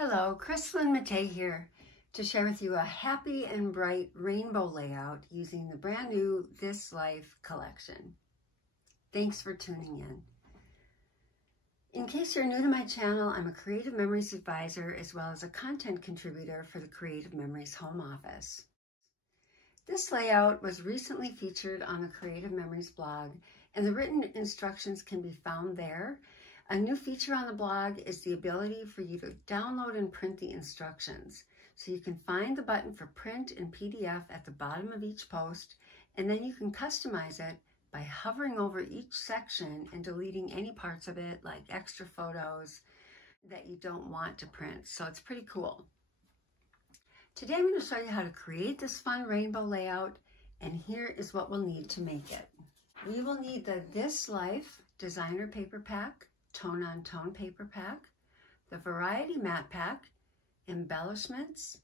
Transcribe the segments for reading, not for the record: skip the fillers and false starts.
Hello, Krislyn Mattei here to share with you a happy and bright rainbow layout using the brand new This Life collection. Thanks for tuning in. In case you're new to my channel, I'm a Creative Memories advisor as well as a content contributor for the Creative Memories home office. This layout was recently featured on the Creative Memories blog, and the written instructions can be found there. A new feature on the blog is the ability for you to download and print the instructions. So you can find the button for print and PDF at the bottom of each post, and then you can customize it by hovering over each section and deleting any parts of it, like extra photos that you don't want to print. So it's pretty cool. Today I'm going to show you how to create this fun rainbow layout, and here is what we'll need to make it. We will need the This Life designer paper pack, tone on tone paper pack, the variety matte pack, embellishments,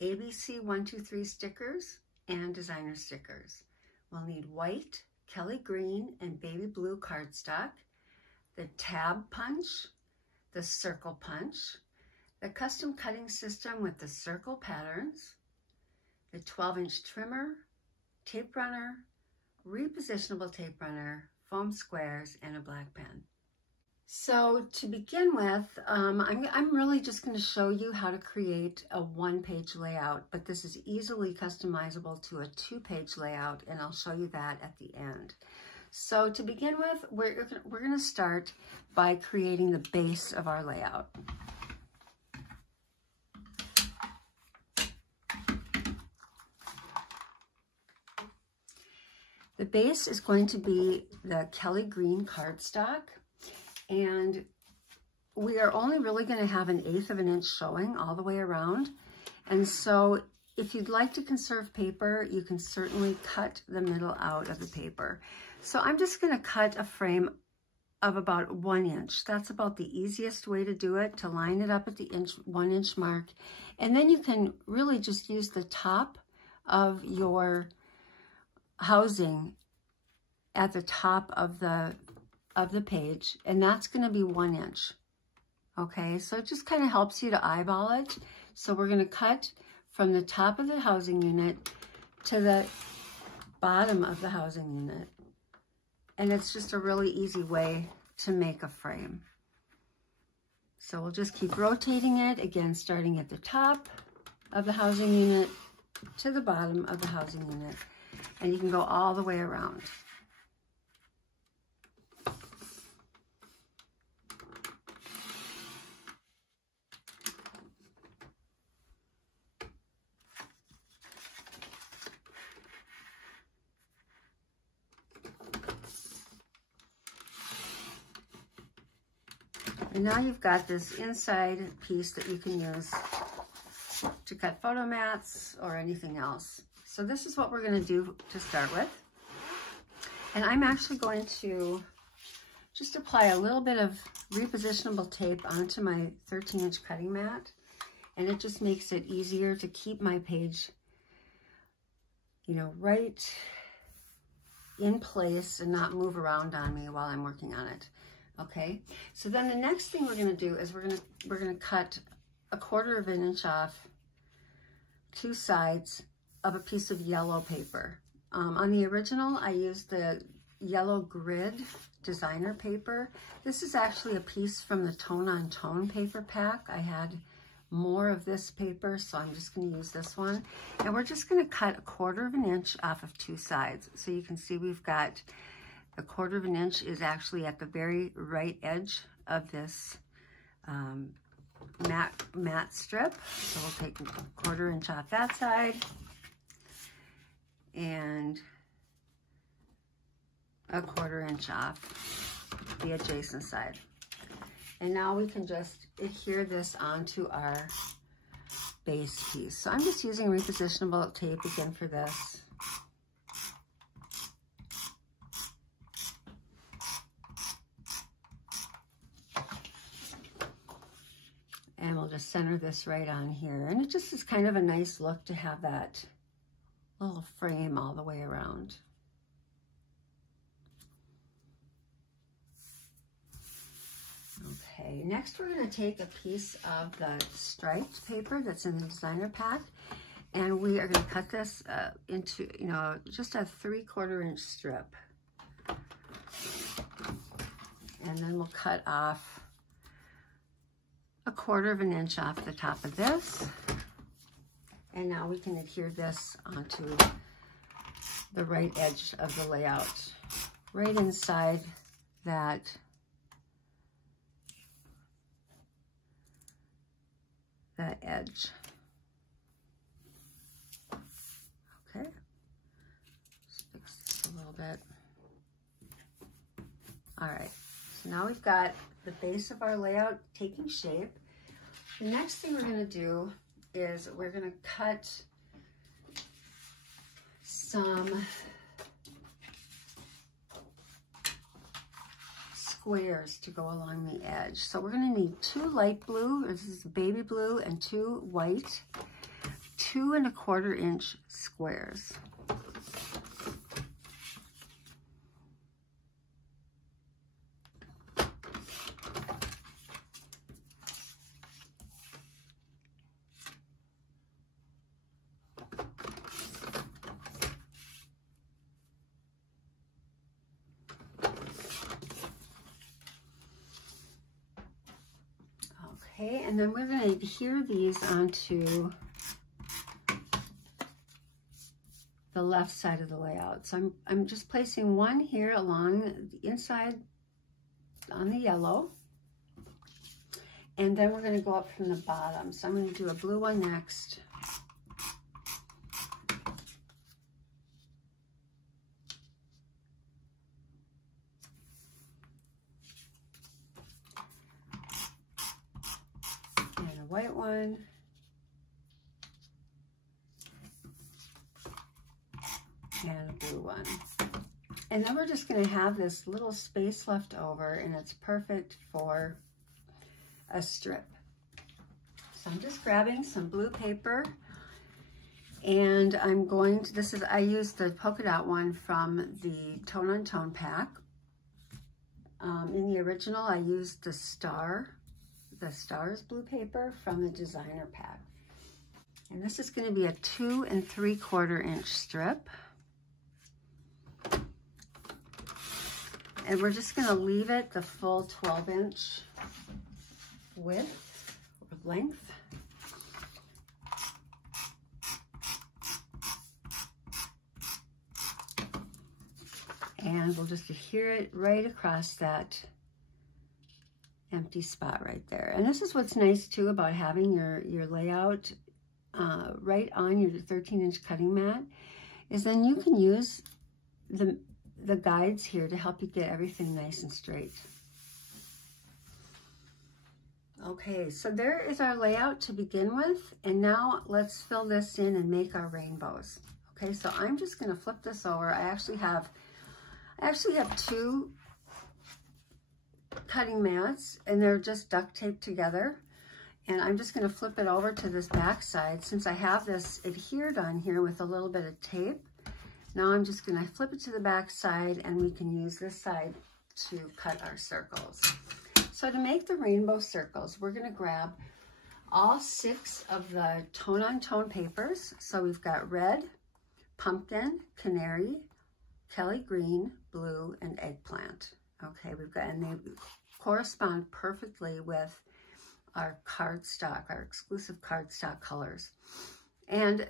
ABC 123 stickers, and designer stickers. We'll need white, Kelly green, and baby blue cardstock, the tab punch, the circle punch, the custom cutting system with the circle patterns, the 12-inch trimmer, tape runner, repositionable tape runner, foam squares, and a black pen. So to begin with, I'm really just going to show you how to create a one-page layout, but this is easily customizable to a two-page layout, and I'll show you that at the end. So to begin with, we're going to start by creating the base of our layout. The base is going to be the Kelly green cardstock. And we are only really going to have 1/8 of an inch showing all the way around. And so if you'd like to conserve paper, you can certainly cut the middle out of the paper. So I'm just going to cut a frame of about 1 inch. That's about the easiest way to do it, to line it up at the 1 inch mark. And then you can really just use the top of your housing at the top of the page, and that's going to be 1 inch. Okay, so it just kind of helps you to eyeball it. So we're going to cut from the top of the housing unit to the bottom of the housing unit, and it's just a really easy way to make a frame. So we'll just keep rotating it, again starting at the top of the housing unit to the bottom of the housing unit, and you can go all the way around. And now you've got this inside piece that you can use to cut photo mats or anything else. So this is what we're going to do to start with. And I'm actually going to just apply a little bit of repositionable tape onto my 13-inch cutting mat. And it just makes it easier to keep my page, right in place and not move around on me while I'm working on it. Okay, so then the next thing we're going to do is we're going to cut 1/4 of an inch off 2 sides of a piece of yellow paper. On the original, I used the yellow grid designer paper. This is actually a piece from the Tone on Tone paper pack. I had more of this paper, so I'm just going to use this one. And we're just going to cut 1/4 of an inch off of 2 sides. So you can see we've got 1/4 of an inch is actually at the very right edge of this matte strip. So we'll take 1/4 inch off that side and 1/4 inch off the adjacent side. And now we can just adhere this onto our base piece. So I'm just using repositionable tape again for this. And we'll just center this right on here. And it just is kind of a nice look to have that little frame all the way around. Okay. Okay, next we're going to take a piece of the striped paper that's in the designer pack, and we are going to cut this into, you know, just a 3/4 inch strip. And then we'll cut off 1/4 inch off the top of this. And now we can adhere this onto the right edge of the layout, right inside that edge. Okay, just fix this a little bit. All right, so now we've got the base of our layout taking shape. The next thing we're going to do is we're going to cut some squares to go along the edge. So we're going to need 2 light blue, this is baby blue, and 2 white, 2 1/4 inch squares. Okay, and then we're going to adhere these onto the left side of the layout. So I'm just placing one here along the inside on the yellow, and then we're going to go up from the bottom. So I'm going to do a blue one next. White one, and a blue one. And then we're just going to have this little space left over, and it's perfect for a strip. So I'm just grabbing some blue paper, and I'm going to, I used the polka dot one from the Tone on Tone pack. In the original, I used the Stars blue paper from the designer pack. And this is going to be a 2 3/4 inch strip. And we're just going to leave it the full 12 inch width or length. And we'll just adhere it right across that empty spot right there. And this is what's nice too about having your layout right on your 13-inch cutting mat, is then you can use the guides here to help you get everything nice and straight. Okay, so there is our layout to begin with, and now let's fill this in and make our rainbows. Okay, so I'm just going to flip this over. I actually have 2 cutting mats, and they're just duct taped together, and I'm just going to flip it over to this back side. Since I have this adhered on here with a little bit of tape, now I'm just going to flip it to the back side, and we can use this side to cut our circles. So to make the rainbow circles, we're going to grab all 6 of the Tone on Tone papers. So we've got red, pumpkin, canary, Kelly green, blue, and eggplant. Okay, and they correspond perfectly with our cardstock, our exclusive cardstock colors. And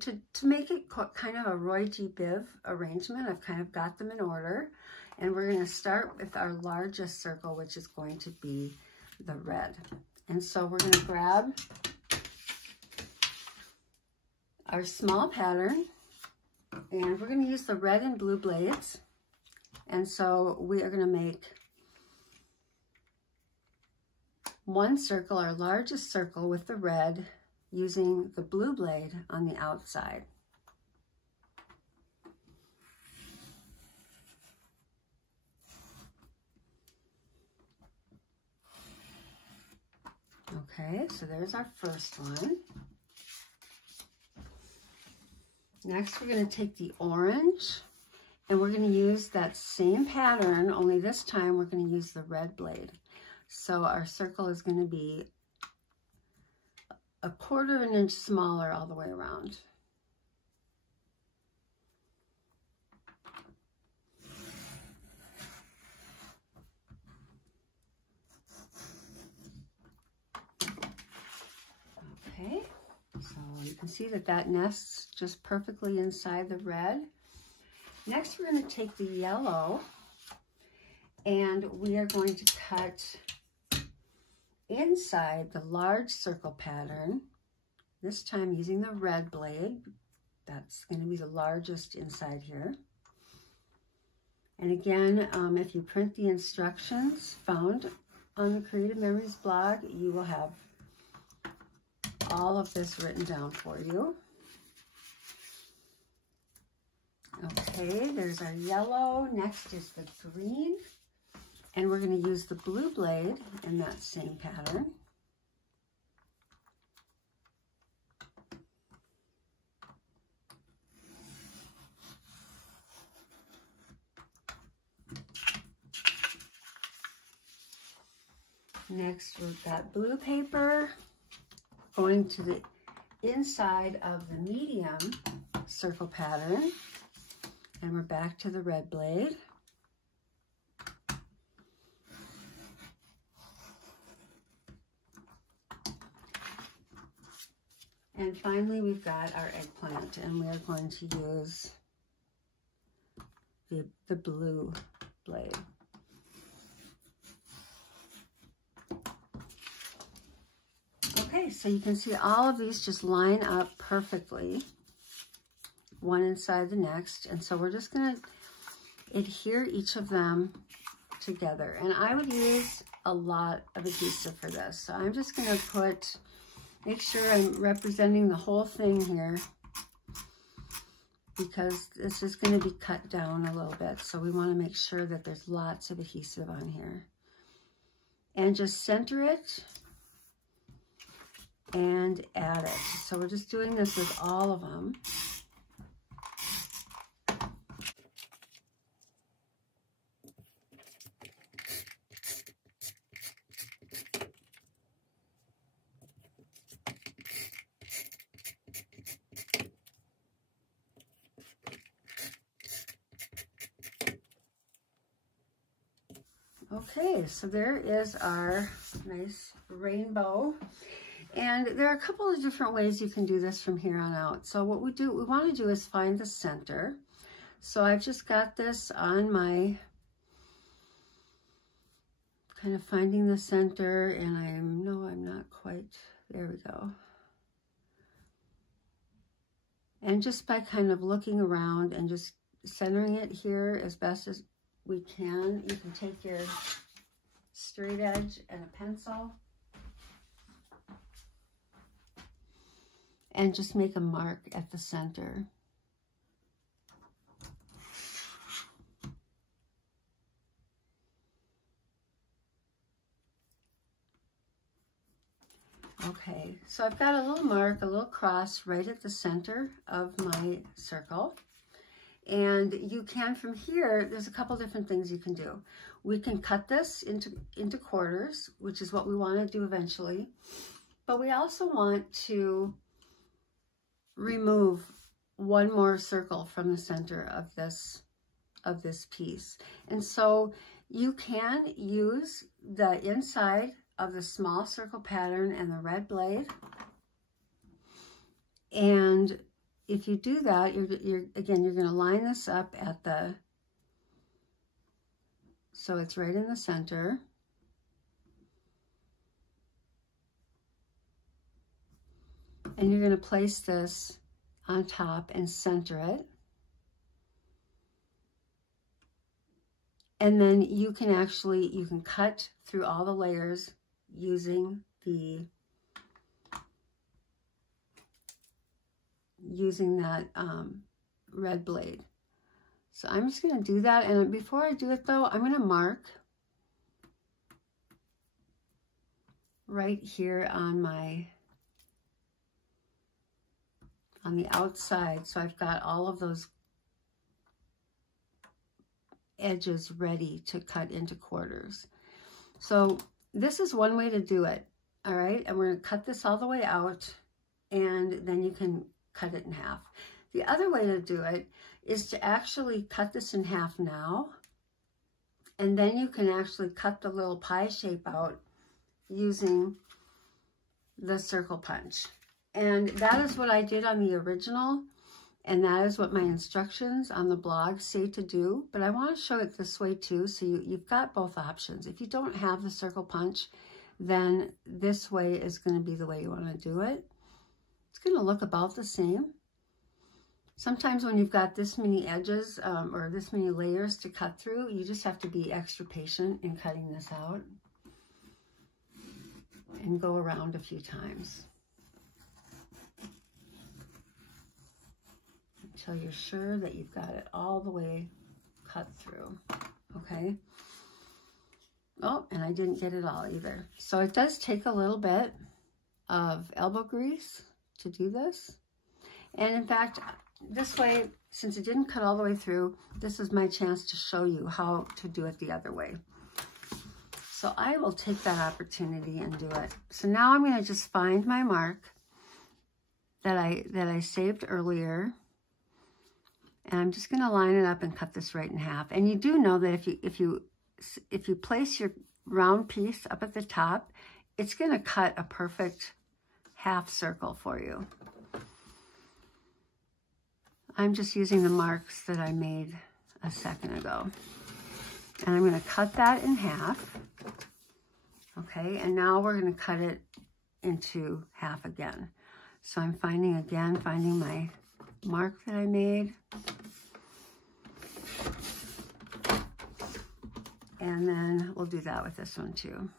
to make it kind of a Roy G. Biv arrangement, I've kind of got them in order. And we're going to start with our largest circle, which is going to be the red. And so we're going to grab our small pattern, and we're going to use the red and blue blades. And so we are going to make one circle, our largest circle, with the red, using the blue blade on the outside. Okay, so there's our first one. Next, we're going to take the orange, and we're going to use that same pattern, only this time we're going to use the red blade. So our circle is going to be 1/4 inch smaller all the way around. Okay, so you can see that that nests just perfectly inside the red. Next, we're going to take the yellow and we are going to cut inside the large circle pattern, this time using the red blade. That's going to be the largest inside here. And again, if you print the instructions found on the Creative Memories blog, you will have all of this written down for you. Okay, there's our yellow. Next is the green. And we're going to use the blue blade in that same pattern. Next, we've got blue paper going to the inside of the medium circle pattern. And we're back to the red blade. And finally, we've got our eggplant, and we are going to use the blue blade. Okay, so you can see all of these just line up perfectly, one inside the next. And so we're just going to adhere each of them together. And I would use a lot of adhesive for this. So I'm just going to make sure I'm representing the whole thing here, because this is going to be cut down a little bit. So we want to make sure that there's lots of adhesive on here. And just center it and add it. So we're just doing this with all of them. Okay, so there is our nice rainbow. And there are a couple of different ways you can do this from here on out. So what we want to do is find the center. So I've just got this on my, kind of finding the center, and I'm not quite, there we go. And just by kind of looking around and just centering it here as best as we can, you can take your straight edge and a pencil and just make a mark at the center. Okay, so I've got a little mark, a little cross right at the center of my circle. And you can, from here, there's a couple different things you can do. We can cut this into quarters, which is what we want to do eventually. But we also want to remove one more circle from the center of this piece. And so you can use the inside of the small circle pattern and the red blade. And if you do that, you're going to line this up at the, so it's right in the center. And you're going to place this on top and center it. And then you can cut through all the layers using that red blade. So I'm just going to do that, and before I do it though, I'm going to mark right here on the outside, so I've got all of those edges ready to cut into quarters. So this is one way to do it, all right? And we're going to cut this all the way out, and then you can cut it in half. The other way to do it is to actually cut this in half now, and then you can actually cut the little pie shape out using the circle punch. And that is what I did on the original, and that is what my instructions on the blog say to do. But I want to show it this way too, so you've got both options. If you don't have the circle punch, then this way is going to be the way you want to do it. It's going to look about the same. Sometimes when you've got this many edges or this many layers to cut through, you just have to be extra patient in cutting this out and go around a few times until you're sure that you've got it all the way cut through, okay? Oh, and I didn't get it all either. So it does take a little bit of elbow grease to do this. And in fact, this way, since it didn't cut all the way through, this is my chance to show you how to do it the other way. So I will take that opportunity and do it. So now I'm going to just find my mark that I saved earlier. And I'm just going to line it up and cut this right in half. And you do know that if you place your round piece up at the top, it's going to cut a perfect half circle for you. I'm just using the marks that I made a second ago. And I'm going to cut that in half. Okay, and now we're going to cut it into half again. So I'm finding my mark that I made. And then we'll do that with this one too.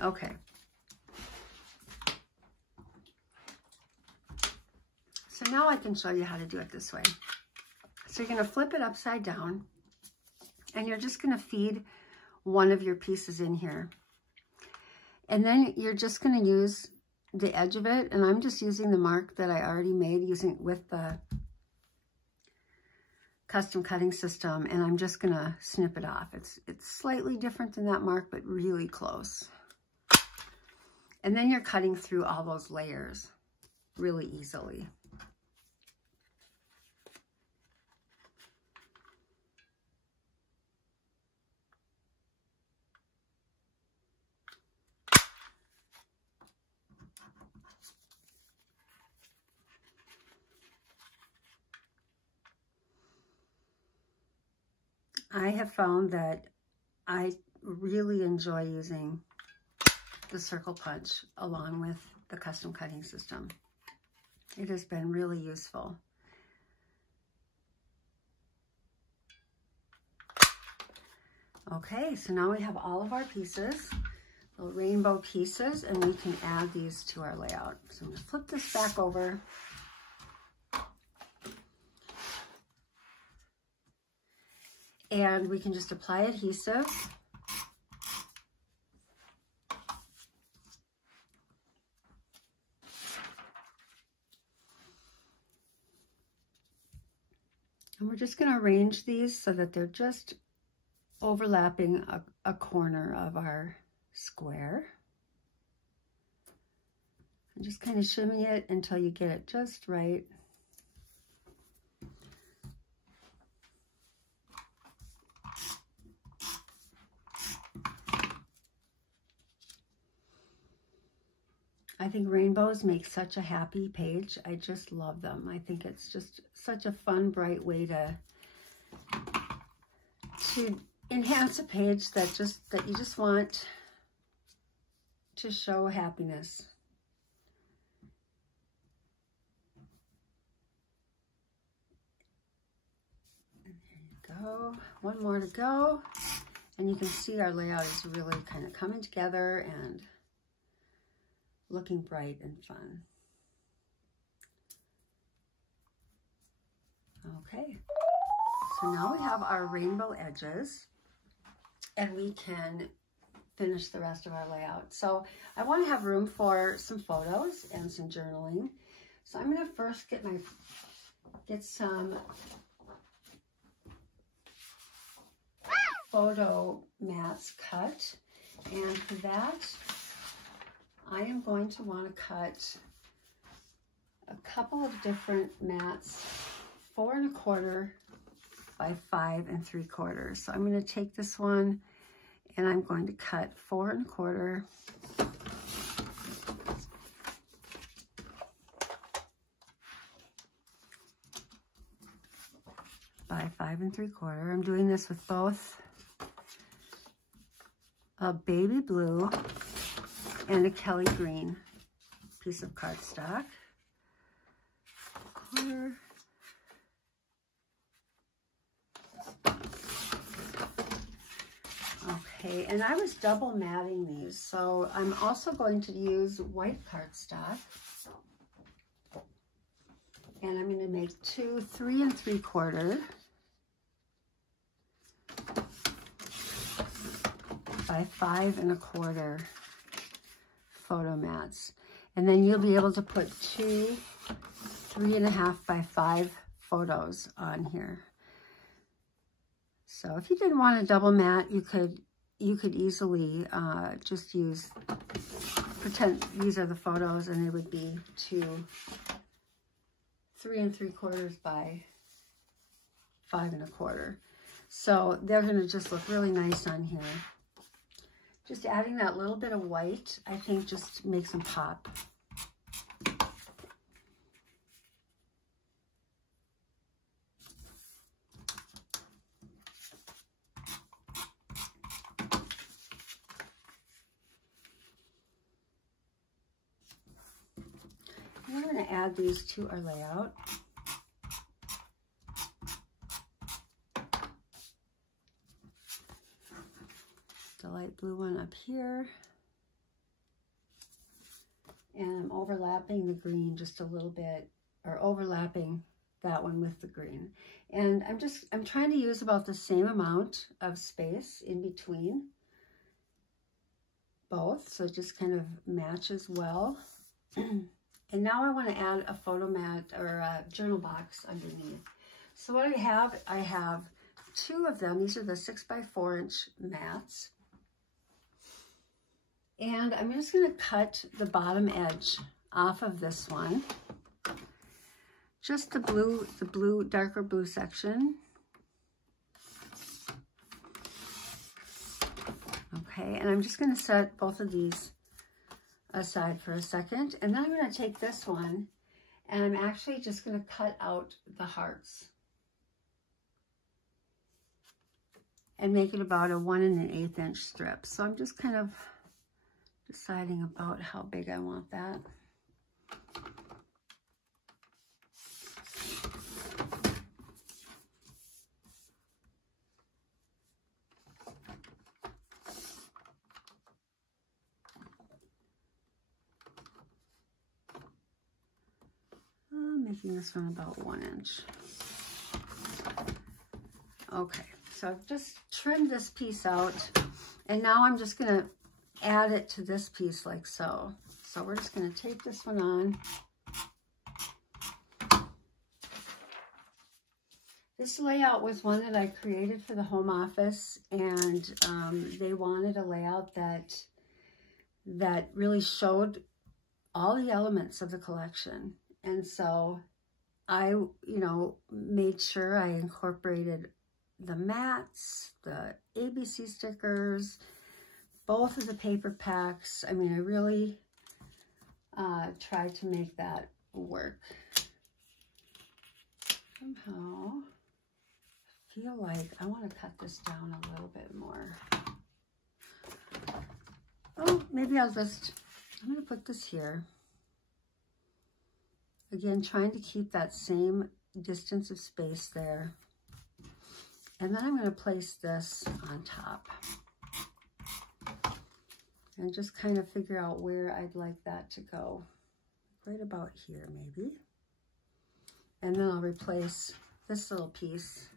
Okay. So now I can show you how to do it this way. So you're going to flip it upside down, and you're just going to feed one of your pieces in here. And then you're just going to use the edge of it, and I'm just using the mark that I already made with the custom cutting system, and I'm just going to snip it off. It's slightly different than that mark, but really close. And then you're cutting through all those layers really easily. I have found that I really enjoy using the circle punch along with the custom cutting system. It has been really useful. Okay, so now we have all of our pieces, little rainbow pieces, and we can add these to our layout. So I'm going to flip this back over. And we can just apply adhesive. And we're just going to arrange these so that they're just overlapping a corner of our square. And just kind of shimmy it until you get it just right. I think rainbows make such a happy page. I just love them. I think it's just such a fun, bright way to enhance a page that you just want to show happiness. And there you go. One more to go. And you can see our layout is really kind of coming together and looking bright and fun. Okay, so now we have our rainbow edges, and we can finish the rest of our layout. So I want to have room for some photos and some journaling. So I'm going to first get my get some photo mats cut. And for that, I am going to want to cut a couple of different mats, 4 1/4 by 5 3/4. So I'm going to take this one and I'm going to cut 4 1/4 by 5 3/4. I'm doing this with both a baby blue and a Kelly green piece of cardstock. Quarter. Okay, and I was double matting these, so I'm also going to use white cardstock. And I'm going to make 2 3 3/4 by 5 1/4 photo mats. And then you'll be able to put 2 3 1/2 by 5 photos on here. So if you didn't want a double mat, you could easily just pretend these are the photos, and they would be 2 3 3/4 by 5 1/4. So they're going to just look really nice on here. Just adding that little bit of white, I think, just makes them pop. I'm going to add these to our layout. The light blue one up here. And I'm overlapping the green just a little bit, or overlapping that one with the green. And I'm trying to use about the same amount of space in between both, so it just kind of matches well. And now I want to add a photo mat or a journal box underneath. So what I have 2 of them. These are the 6 by 4 inch mats. And I'm just going to cut the bottom edge off of this one. Just the blue, darker blue section. Okay, and I'm just going to set both of these aside for a second. And then I'm going to take this one and I'm actually just going to cut out the hearts and make it about a 1 1/8 inch strip. So I'm just kind of deciding about how big I want that. Making this one about 1 inch. Okay, so I've just trimmed this piece out, and now I'm just going to add it to this piece like so. So we're just going to tape this one on. This layout was one that I created for the home office, and they wanted a layout that really showed all the elements of the collection. And so I, made sure I incorporated the mats, the ABC stickers, both of the paper packs. I mean, I really tried to make that work. Somehow, I feel like I want to cut this down a little bit more. Oh, maybe I'm going to put this here. Again, trying to keep that same distance of space there. And then I'm going to place this on top. And just kind of figure out where I'd like that to go. Right about here, maybe. And then I'll replace this little piece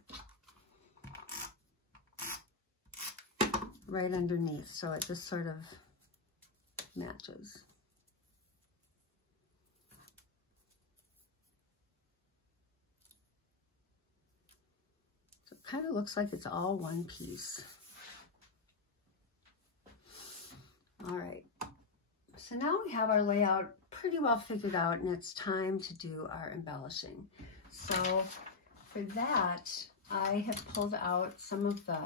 right underneath, so it just sort of matches. kind of looks like it's all one piece. All right, so now we have our layout pretty well figured out, and it's time to do our embellishing. So for that, I have pulled out some of the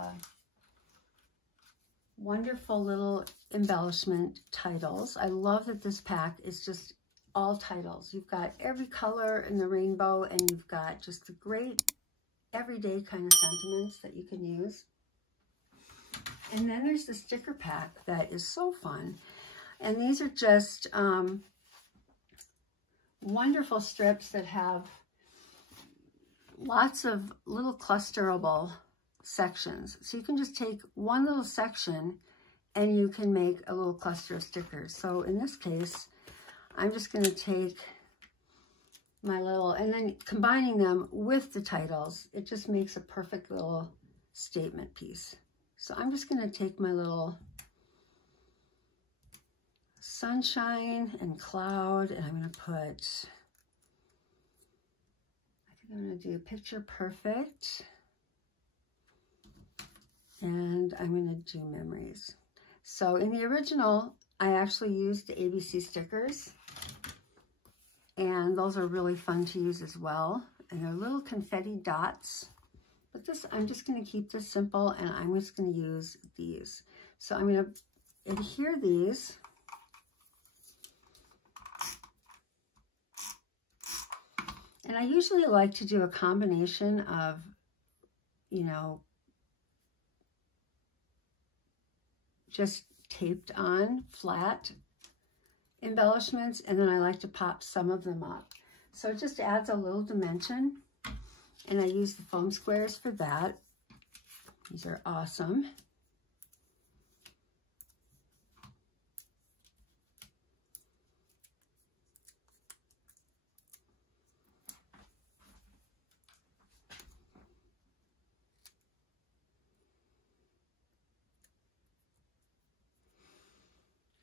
wonderful little embellishment titles. I love that this pack is just all titles. You've got every color in the rainbow, and you've got just the great everyday kind of sentiments that you can use. And then there's the sticker pack that is so fun. And these are just wonderful strips that have lots of little clusterable sections. So you can just take one little section and you can make a little cluster of stickers. So in this case, I'm just going to take my little, and then combining them with the titles, it just makes a perfect little statement piece. So I'm just going to take my little sunshine and cloud, and I'm going to put, I think I'm going to do picture perfect, and I'm going to do memories. So in the original, I actually used the ABC stickers, and those are really fun to use as well. And they're little confetti dots, but this, I'm just going to keep this simple, and I'm just going to use these. So I'm going to adhere these. And I usually like to do a combination of, you know, just taped on flat embellishments, and then I like to pop some of them up. So it just adds a little dimension, and I use the foam squares for that. These are awesome.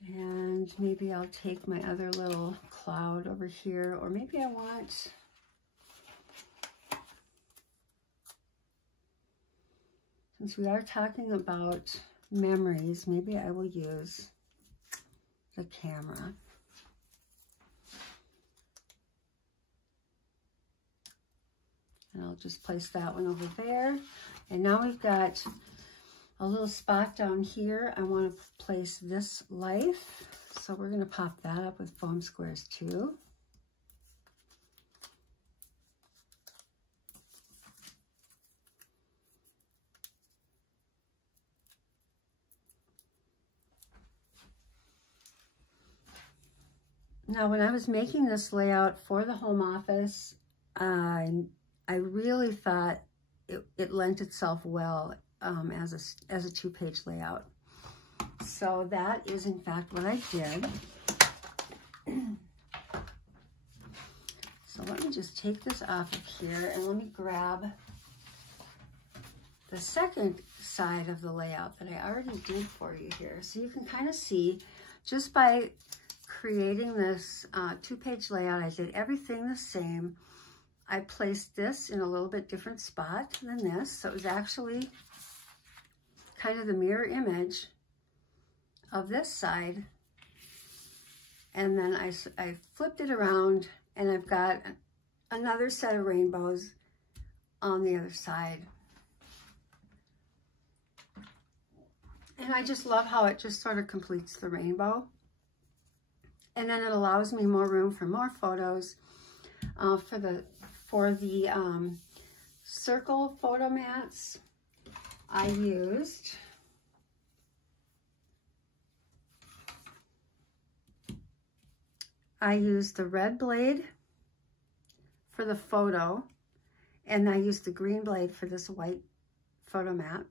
And maybe I'll take my other little cloud over here, or maybe I want, since we are talking about memories, maybe I will use the camera. And I'll just place that one over there. And now we've got a little spot down here. I want to place this life. So we're going to pop that up with foam squares too. Now, when I was making this layout for the home office, I really thought it lent itself well as a two-page layout. So that is in fact what I did. So let me just take this off of here, and let me grab the second side of the layout that I already did for you here. So you can kind of see, just by creating this two-page layout, I did everything the same. I placed this in a little bit different spot than this, so it was actually kind of the mirror image of this side. And then I flipped it around, and I've got another set of rainbows on the other side. And I just love how it just sort of completes the rainbow. And then it allows me more room for more photos. For the circle photo mats, I used the red blade for the photo, and I used the green blade for this white photo mat.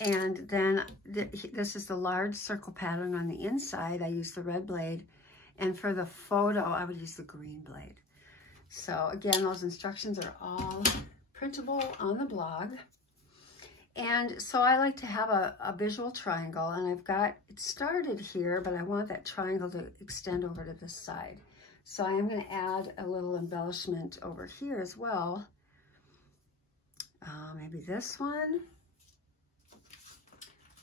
And then this is the large circle pattern on the inside. I used the red blade, and for the photo, I would use the green blade. So again, those instructions are all printable on the blog. And so I like to have a visual triangle, and I've got it started here, but I want that triangle to extend over to this side. So I am going to add a little embellishment over here as well. maybe this one.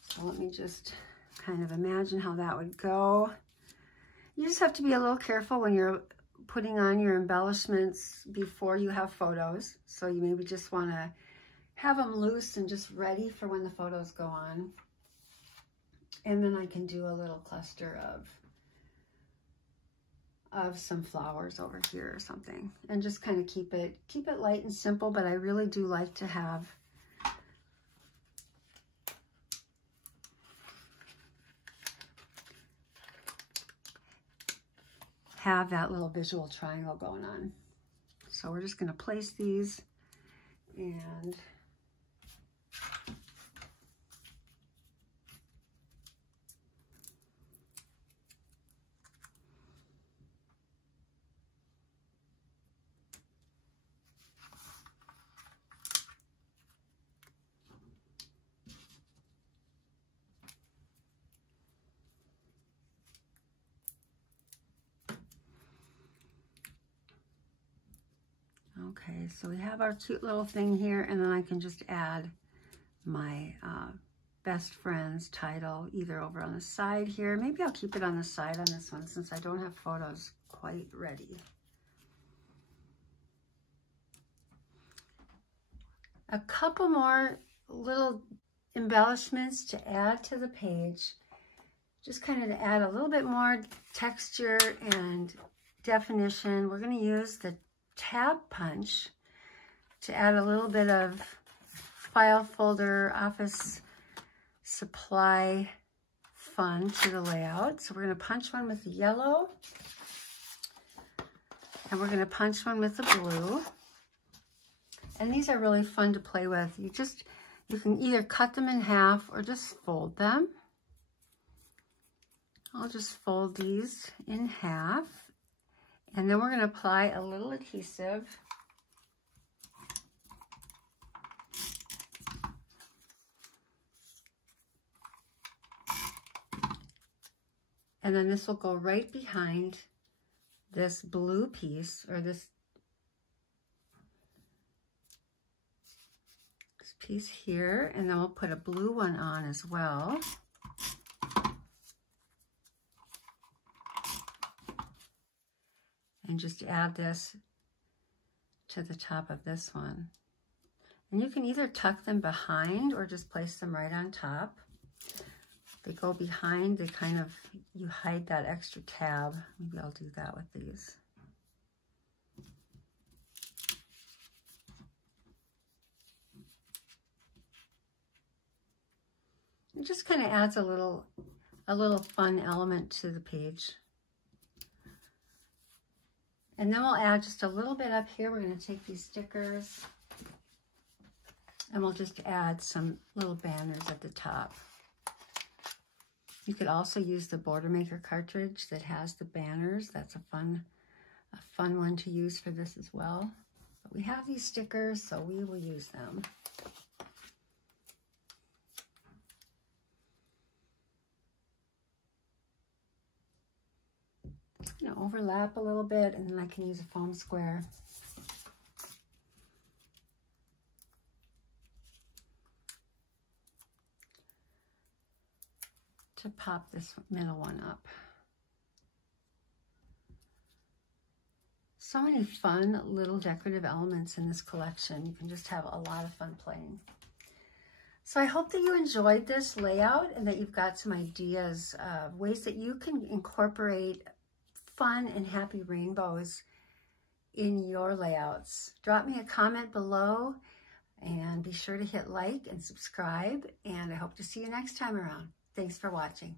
So let me just kind of imagine how that would go. You just have to be a little careful when you're putting on your embellishments before you have photos. So you maybe just want to have them loose and just ready for when the photos go on. And then I can do a little cluster of some flowers over here or something, and just kind of keep it light and simple. But I really do like to have that little visual triangle going on. So we're just going to place these, and okay, so we have our cute little thing here, and then I can just add my best friend's title either over on the side here. Maybe I'll keep it on the side on this one since I don't have photos quite ready. A couple more little embellishments to add to the page, just kind of to add a little bit more texture and definition. We're going to use the tab punch to add a little bit of file folder office supply fun to the layout. So we're going to punch one with the yellow, and we're going to punch one with the blue. And these are really fun to play with. You can either cut them in half or just fold them. I'll just fold these in half. And then we're going to apply a little adhesive. And then this will go right behind this blue piece, or this piece here. And then we'll put a blue one on as well. And just add this to the top of this one. And you can either tuck them behind or just place them right on top. If they go behind, they kind of, you hide that extra tab. Maybe I'll do that with these. It just kind of adds a little fun element to the page. And then we'll add just a little bit up here. We're going to take these stickers and we'll just add some little banners at the top. You could also use the Border Maker cartridge that has the banners. That's a fun one to use for this as well. But we have these stickers, so we will use them. You know, overlap a little bit, and then I can use a foam square to pop this middle one up. So many fun little decorative elements in this collection. You can just have a lot of fun playing. So I hope that you enjoyed this layout and that you've got some ideas of ways that you can incorporate fun and happy rainbows in your layouts. Drop me a comment below and be sure to hit like and subscribe, and I hope to see you next time around. Thanks for watching.